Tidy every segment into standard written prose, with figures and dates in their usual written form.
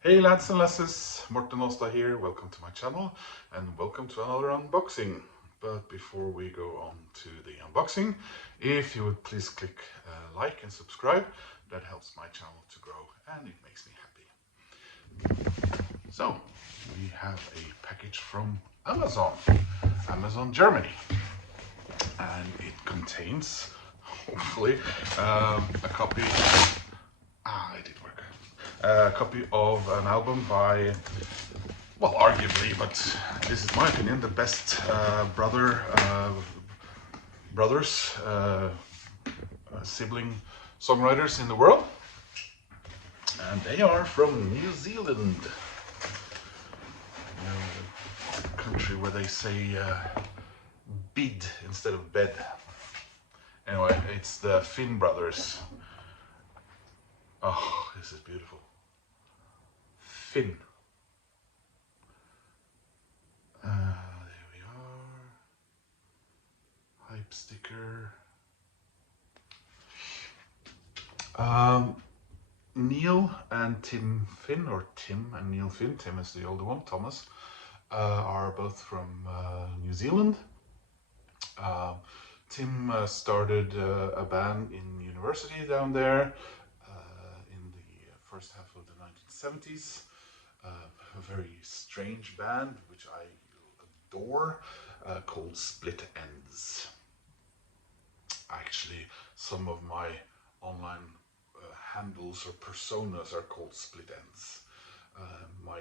Hey lads and lasses, Morten Åstad here, welcome to my channel and welcome to another unboxing. But before we go on to the unboxing, if you would please click like and subscribe, that helps my channel to grow and it makes me happy. So, we have a package from Amazon Germany, and it contains, hopefully, a copy. It did work. A copy of an album by, well, arguably, but this is my opinion, the best sibling songwriters in the world, and they are from New Zealand, the country where they say bid instead of bed. Anyway, it's the Finn brothers. Oh, this is beautiful. Finn. There we are. Hype sticker. Neil and Tim Finn, or Tim and Neil Finn, Tim is the older one, Thomas, are both from New Zealand. Tim started a band in university down there in the first half of the 1970s. A very strange band, which I adore, called Split Ends. Actually, some of my online handles or personas are called Split Ends. My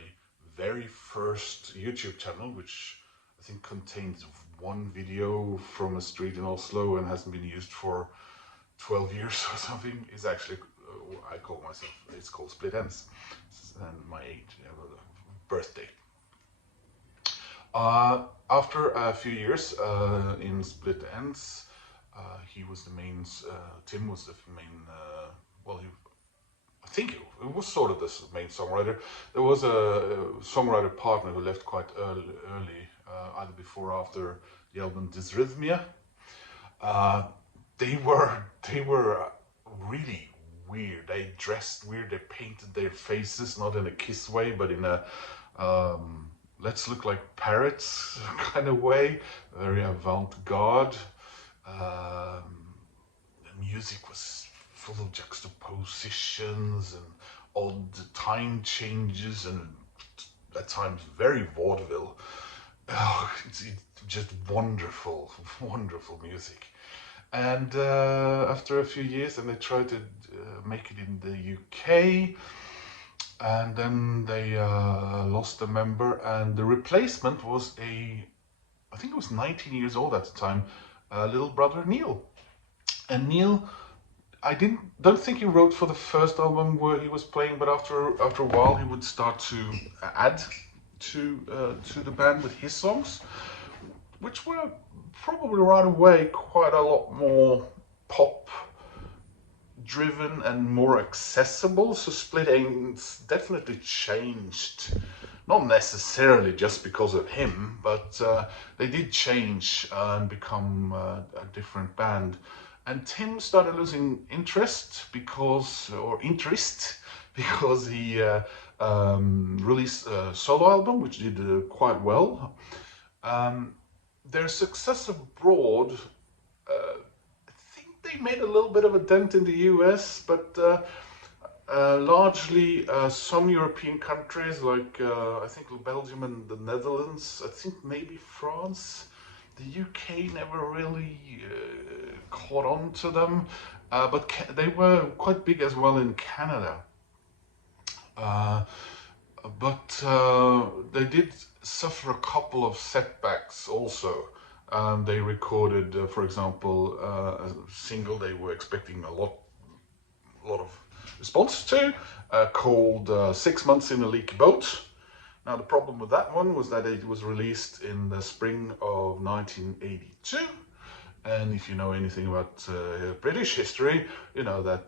very first YouTube channel, which I think contains one video from a street in Oslo and hasn't been used for 12 years or something, is actually, I call myself, it's called Split Ends, and my age, birthday. After a few years in Split Ends, he was the main, Tim was the main, I think it was sort of the main songwriter. There was a songwriter partner who left quite early, either before or after the album Dysrhythmia. They were really weird. They dressed weird. They painted their faces not in a Kiss way, but in a let's look like parrots kind of way. Very avant-garde. The music was full of juxtapositions and odd time changes and at times very vaudeville. Oh, it's just wonderful, wonderful music. And after a few years, and they tried to make it in the UK, and then they lost a member, and the replacement was I think it was 19 years old at the time, little brother Neil. And Neil, I don't think he wrote for the first album where he was playing, but after a while he would start to add to the band with his songs, which were probably right away quite a lot more pop driven and more accessible. So Split Ends definitely changed, not necessarily just because of him, but they did change and become a different band. And Tim started losing interest because he released a solo album, which did quite well. Their success abroad, I think they made a little bit of a dent in the US, but largely some European countries like I think Belgium and the Netherlands, I think maybe France. The UK never really caught on to them, but they were quite big as well in Canada. But they did suffer a couple of setbacks also. They recorded, for example, a single they were expecting a lot of response to, called 6 Months in a Leaky Boat. Now the problem with that one was that it was released in the spring of 1982. And if you know anything about British history, you know that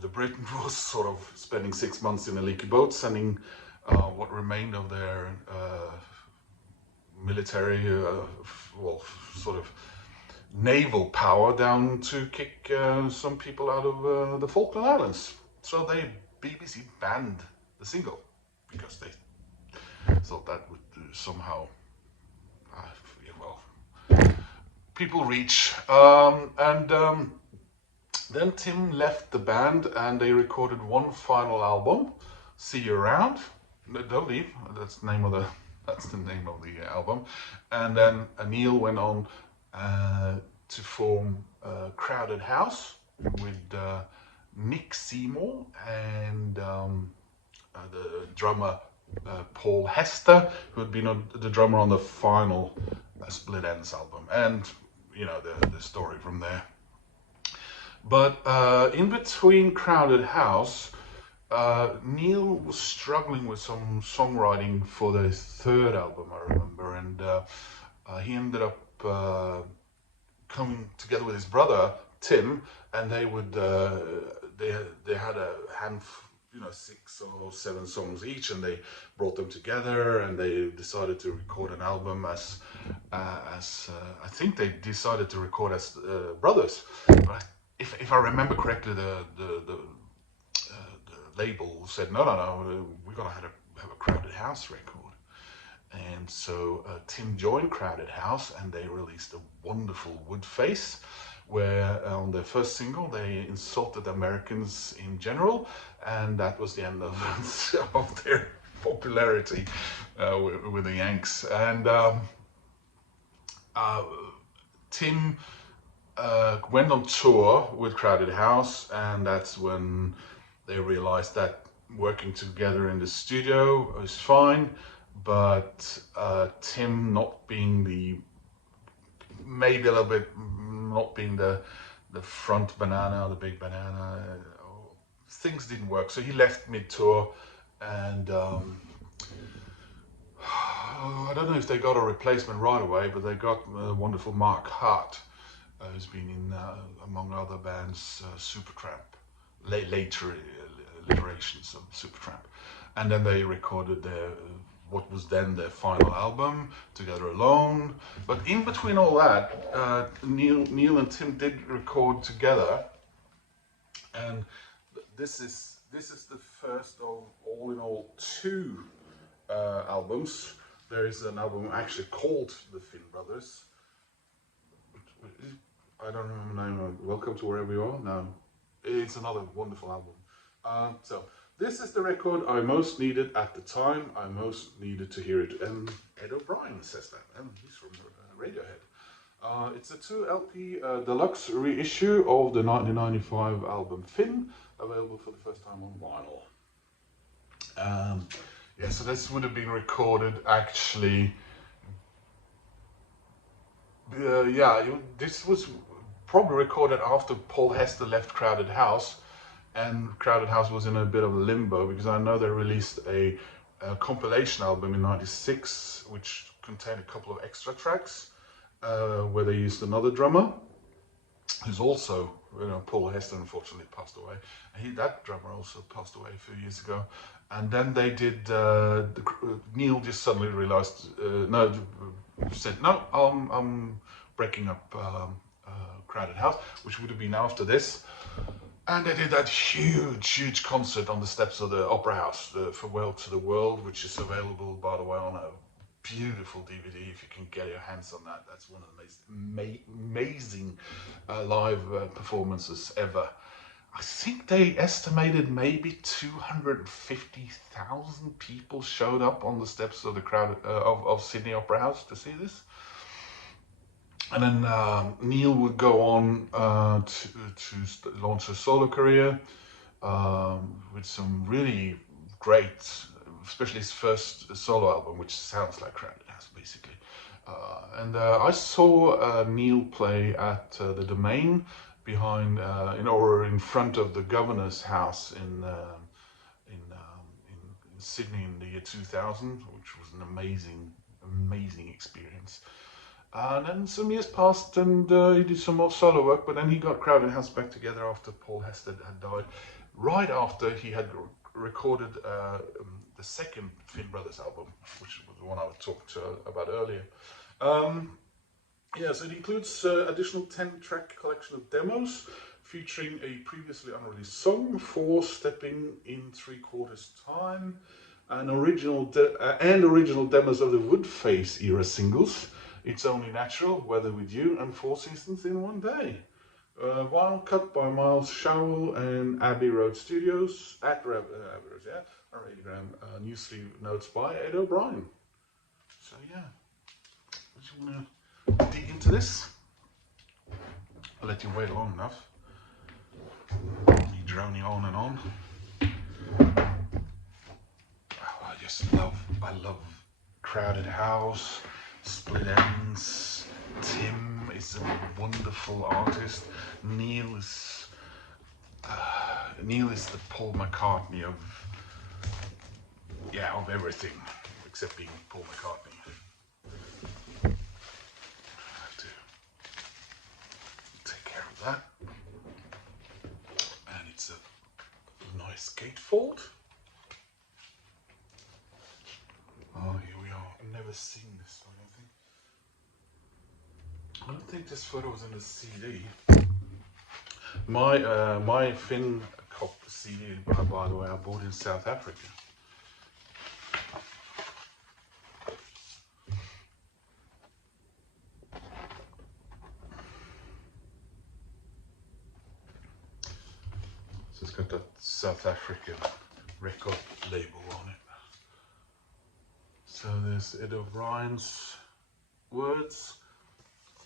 the Britain was sort of spending 6 months in a leaky boat, sending what remained of their military, sort of naval power down to kick some people out of the Falkland Islands. So they BBC banned the single because they thought that would somehow, well, people reach. Then Tim left the band and they recorded one final album, See You Around. No, don't leave. That's the name of the album. And then Neil went on to form Crowded House with Nick Seymour and the drummer Paul Hester, who had been the drummer on the final Split Enz album, and you know the story from there. But in between Crowded House, Neil was struggling with some songwriting for the third album, I remember, and he ended up coming together with his brother Tim, and they would they had a handful, 6 or 7 songs each, and they brought them together and they decided to record an album as I think they decided to record as brothers. But if I remember correctly, the label said no, we're gonna have a Crowded House record. And so Tim joined Crowded House and they released a wonderful Woodface, where on their first single they insulted Americans in general, and that was the end of, of their popularity with the Yanks. And Tim went on tour with Crowded House, and that's when they realized that working together in the studio was fine, but Tim not being maybe a little bit not being the front banana or the big banana, things didn't work. So he left mid-tour, and I don't know if they got a replacement right away, but they got a wonderful Mark Hart, who's been in, among other bands, Supertramp, later iterations of Supertramp. And then they recorded what was then their final album, Together Alone. But in between all that, Neil and Tim did record together, and this is the first of all in all 2 albums. There is an album actually called The Finn Brothers. I don't remember the name. Welcome to Wherever You Are. No, it's another wonderful album. So this is the record I most needed at the time. I most needed to hear it, and Ed O'Brien says that, and he's from Radiohead. It's a 2 LP deluxe reissue of the 1995 album Finn, available for the first time on vinyl. Yeah, so this would have been recorded actually. This was probably recorded after Paul Hester left Crowded House, and Crowded House was in a bit of a limbo, because I know they released a compilation album in '96 which contained a couple of extra tracks where they used another drummer who's also, Paul Hester unfortunately passed away. That drummer also passed away a few years ago. And then they did, Neil just suddenly realized, said, no, I'm breaking up Crowded House, which would have been after this. And they did that huge concert on the steps of the Opera House, Farewell to the World, which is available, by the way, on a beautiful DVD if you can get your hands on that. That's one of the most amazing live performances ever. I think they estimated maybe 250,000 people showed up on the steps of the of Sydney Opera House to see this. And then Neil would go on to launch a solo career with some really great, especially his first solo album, which sounds like Crowded House basically. And I saw Neil play at the Domain behind, or in front of the governor's house in Sydney in the year 2000, which was an amazing experience. And then some years passed, and he did some more solo work, but then he got Crowded House back together after Paul Hester had died, right after he had recorded the second Finn Brothers album, which was the one I talked about earlier. Yeah, so it includes additional 10-track collection of demos featuring a previously unreleased song, 4 Stepping in 3/4 Time, and original demos of the Woodface era singles, It's Only Natural, Weather With You, and 4 Seasons in One Day. Vinyl cut by Miles Showell and Abbey Road Studios at Abbey Road, yeah, Radiogram. New sleeve notes by Ed O'Brien. So yeah, do you want to dig into this? I'll let you wait long enough. Me droning on and on. Oh, I love Crowded House, Split Ends. Tim is a wonderful artist. Neil is the Paul McCartney of everything except being Paul McCartney. I have to take care of that. And it's a nice gatefold. Oh, here we are. I've never seen this, I don't think this photo was in the CD. My Finn Cop CD, by the way, I bought in South Africa. So it's got that South African record label on it. So there's Ed O'Brien's words.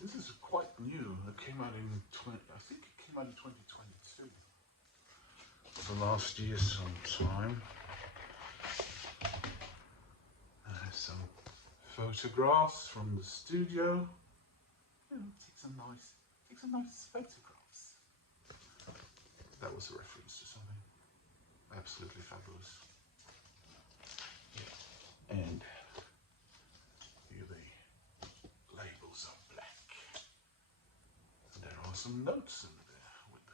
This is quite new. It came out in I think it came out in 2022. So last year sometime. There's some photographs from the studio. Takes some nice photographs. That was a reference to something absolutely fabulous. Yeah. And here the labels are black. And there are some notes in there with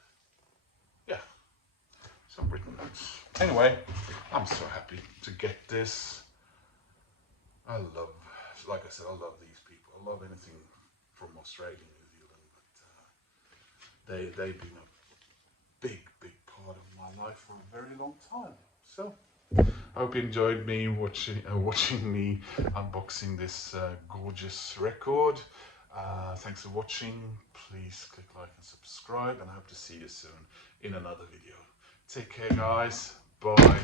some written notes. Anyway, I'm so happy to get this. Like I said, I love these people. I love anything from Australia and New Zealand, but they've been a big part of my life for a very long time. So I hope you enjoyed me watching me unboxing this gorgeous record. Thanks for watching. Please click like and subscribe, and I hope to see you soon in another video. Take care, guys. Bye.